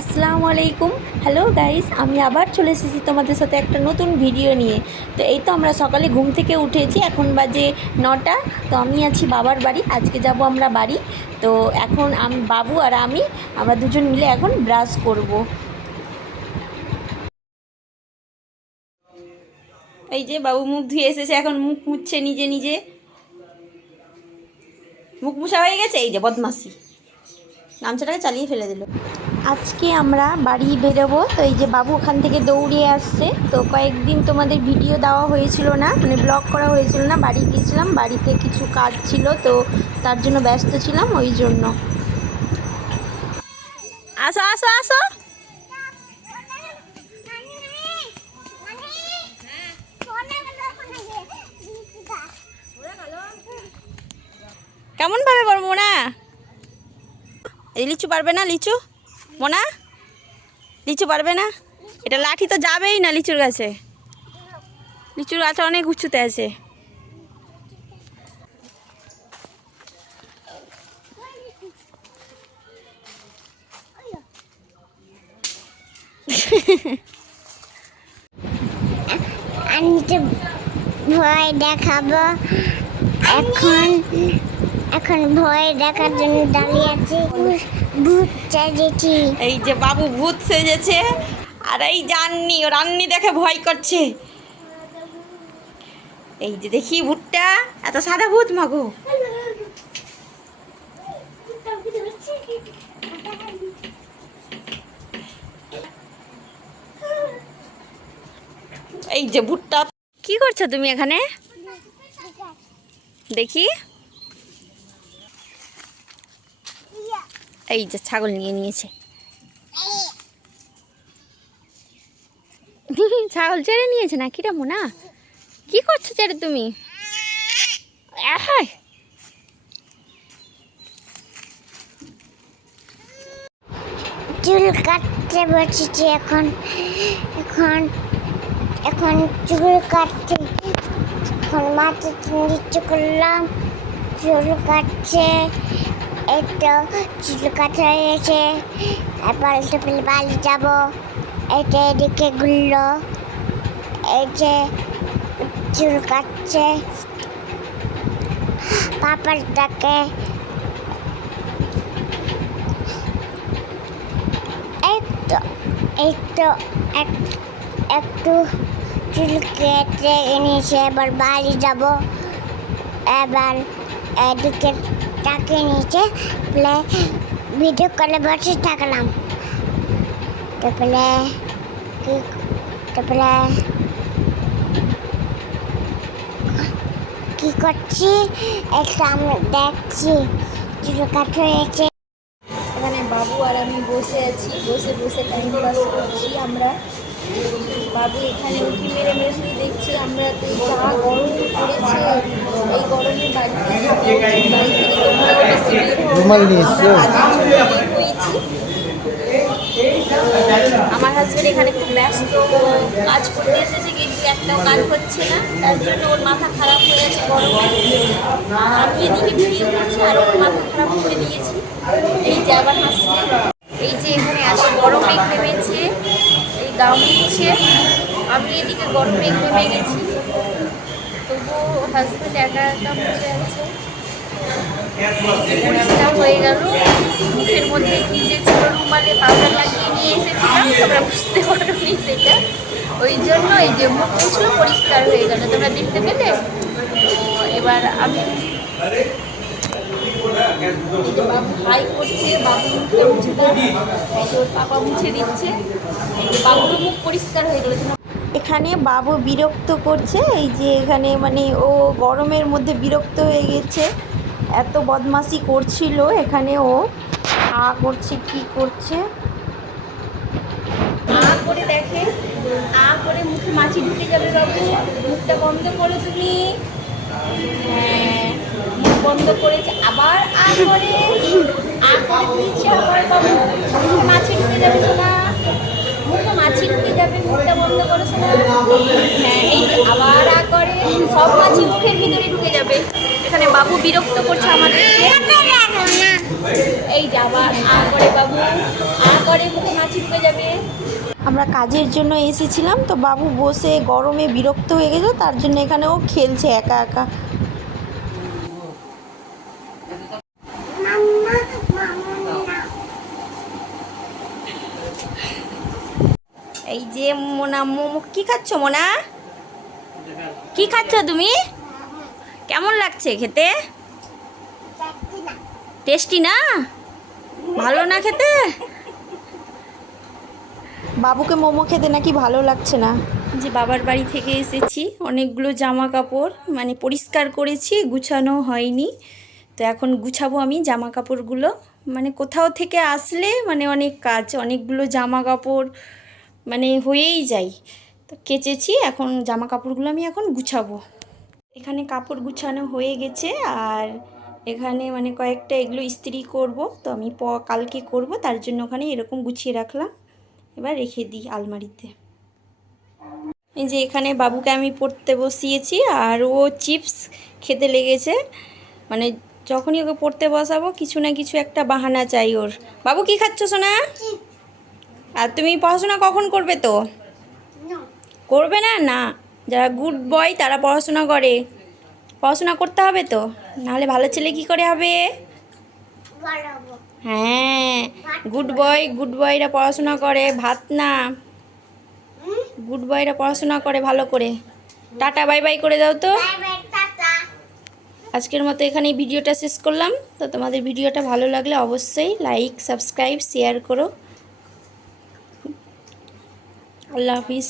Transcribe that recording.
আসসালামু আলাইকুম। Hello guys, আমি আবার চলে এসেছি তোমাদের সাথে একটা নতুন ভিডিও নিয়ে। তো এই তো আমরা সকালে ঘুম থেকে উঠেছি, এখন বাজে 9টা। তো আমি আছি বাবার বাড়ি, আজকে যাব আমরা বাড়ি। তো এখন বাবু আর আমরা দুজন মিলে এখন ব্রাশ করব। এই যে বাবু মুখ ধুয়ে এসেছে, এখন মুখ মুছছে নিজে নিজে। মুখ মুছা হয়ে গেছে, এই যে বদমাসি গামছাটাকে চালিয়ে ফেলে দিল। আজকে আমরা বাড়ি বেরোবো। তো এই যে বাবু ওখান থেকে দৌড়িয়ে আসছে। তো কয়েকদিন তোমাদের ভিডিও দেওয়া হয়েছিল না, মানে ব্লগ করা হয়েছিল না। বাড়ি গিয়েছিলাম, বাড়িতে কিছু কাজ ছিল, তো তার জন্য ব্যস্ত ছিলাম, ওই জন্য। আসো আসো আসো। কেমন ভাবে বড় মোনা? এই লিচু পারবে না, লিচু মোনা লিচু পারবে না। এটা লাঠি তো যাবেই না লিচুর গাছে। লিচুর গাছ অনেক উঁচুতে আছে। আমি তো ভয় দেখাবো এখন। এখন ভয় দেখার জন্য দাঁড়িয়ে আছি। ভূত চাইছি। এই যে বাবু ভূত সেজেছে, আর এই জাননি ও রান্নি দেখে ভয় করছে। এই যে দেখি ভূতটা, এত সাদা ভূত মাগো। এই যে ভূতটা, কি করছো তুমি এখানে? দেখি। এই যে ছাগল নিয়ে নিয়েছে। ছাগল ছেড়ে নিয়েছে না কিরা মোনা? কি করছো ছেড়ে তুমি? চুল কাটতে বসেছি এখন। এখন এখন চুল কাটতে, এখন মাথা নিচু করলাম, চুল কাটছে। এই তো চুল কাটা হয়ে গেছে। এবার পেলে বাড়ি যাবো। এটা এদিকে ঘুরলো, এই যে চুল কাটছে পাপারটাকে। এই তো একটু চুল কেটে এনেছে, এবার বাড়ি যাব। এবার এদিকে টাকে নিচে প্লে ভিডিও কলে বসে থাকলাম। তারপরে কি করছি একটা আমি দেখছি, চুল কাটা হয়েছে। এখানে বাবু আর আমি বসে আছি, বসে বসে টাইম পাস করছি আমরা। বাবু এখানে উঁকি মেরে মেরে শুধু দেখছি। আমরা তো যা গরম পড়েছে, এই গরমে বাড়িতে হয়েছি। আমার হাজবেন্ড এখানে খুব ব্যস্ত, কাজ করতে এসেছে, কিন্তু একটাও কাজ হচ্ছে না। তার জন্য ওর মাথা খারাপ হয়ে আছে গরমে। আমি এদিকে ভিডিও করছি আর ওর মাথা খারাপ করে দিয়েছি। এই যে আবার হাসছে। এই যে এখানে এত গরমে ঘেমেছে, এই গা মুছছে। আমি এদিকে গরমে ঘেমে গেছি, তবুও হাজবেন্ড একা একা বসে আছে। পরিষ্কার হয়ে গেল। মুখের মধ্যে কি যে ছিল, রুমালে পাউডার লাগিয়ে নিয়ে এসেছিলাম, তোমরা বুঝতে পারোনি সেটা। ওই জন্য এই যে মুখ মুছলো, পরিষ্কার হয়ে গেল, তোমরা দেখতে পেলে। তো এবার আমি বাবু হাই করছে, বাবু মুখটা মুছে দেয়, ওর পাপা মুছে দিচ্ছে। এই যে বাবুর মুখ পরিষ্কার হয়ে গেল। এখানে বাবু বিরক্ত করছে। এই যে এখানে মানে ও গরমের মধ্যে বিরক্ত হয়ে গেছে, এত বদমাশি করছিল। এখানে ও করছে, কি করছে করে দেখে, করে মুখে মাছি ঢুকে যাবে। বাবু মুখটা বন্ধ করো তুমি। হ্যাঁ, মুখ বন্ধ করেছে, আবার করে দিচ্ছে। আবার বাবু মুখে মাছি ঢুকে যাবে সোনা, মুখে মাছি ঢুকে যাবে, মুখটা বন্ধ করো সোনা। হ্যাঁ, এই আবার করে, সব মাছি মুখের ভিতরে ঢুকে যাবে। এখানে বাবু বিরক্ত করছে আমাদেরকে। এই যে আবার করে বাবু করে মুখে মাছি ঢুকে যাবে। আমরা কাজের জন্য এসেছিলাম, তো বাবু বসে গরমে বিরক্ত হয়ে গেছে, তার জন্য এখানে ও খেলছে একা একা। মাম্মা মাম্মা এই যে মোনা মোমো কি খাচ্ছ মোনা? কি খাচ্ছ তুমি? কেমন লাগছে খেতে? টেস্টি না? ভালো না খেতে? বাবুকে মোমো খেতে নাকি ভালো লাগছে না। যে বাবার বাড়ি থেকে এসেছি, অনেকগুলো জামা কাপড় মানে পরিষ্কার করেছি, গুছানো হয়নি। তো এখন গুছাবো আমি জামা কাপড়গুলো। মানে কোথাও থেকে আসলে মানে অনেক কাজ, অনেকগুলো জামা কাপড় মানে হয়েই যায়। তো কেচেছি, এখন জামা কাপড়গুলো আমি এখন গুছাবো। এখানে কাপড় গুছানো হয়ে গেছে, আর এখানে মানে কয়েকটা এগুলো ইস্ত্রি করব। তো আমি কালকে করব, তার জন্য ওখানে এরকম গুছিয়ে রাখলাম। এবার রেখে দিই আলমারিতে। এই যে এখানে বাবুকে আমি পড়তে বসিয়েছি, আর ও চিপস খেতে লেগেছে। মানে যখনই ওকে পড়তে বসাবো কিছু না কিছু একটা বাহানা চাই ওর। বাবু কি খাচ্ছ সোনা? আর তুমি পড়াশোনা কখন করবে? তো করবে না? না, যারা গুড বয় তারা পড়াশোনা করে। পড়াশোনা করতে হবে তো, নাহলে ভালো ছেলে কি করে হবে? বাড়াবো হ্যাঁ, গুড বয়রা পড়াশোনা করে, ভাত না। গুড বয়রা পড়াশোনা করে ভালো করে। টাটা বাই বাই করে দাও তো। বাই বাই টাটা আজকের মতো এখানেই ভিডিওটা শেষ করলাম। তো তোমাদের ভিডিওটা ভালো লাগলে অবশ্যই লাইক, সাবস্ক্রাইব, শেয়ার করো। আল্লাহ হাফিজ।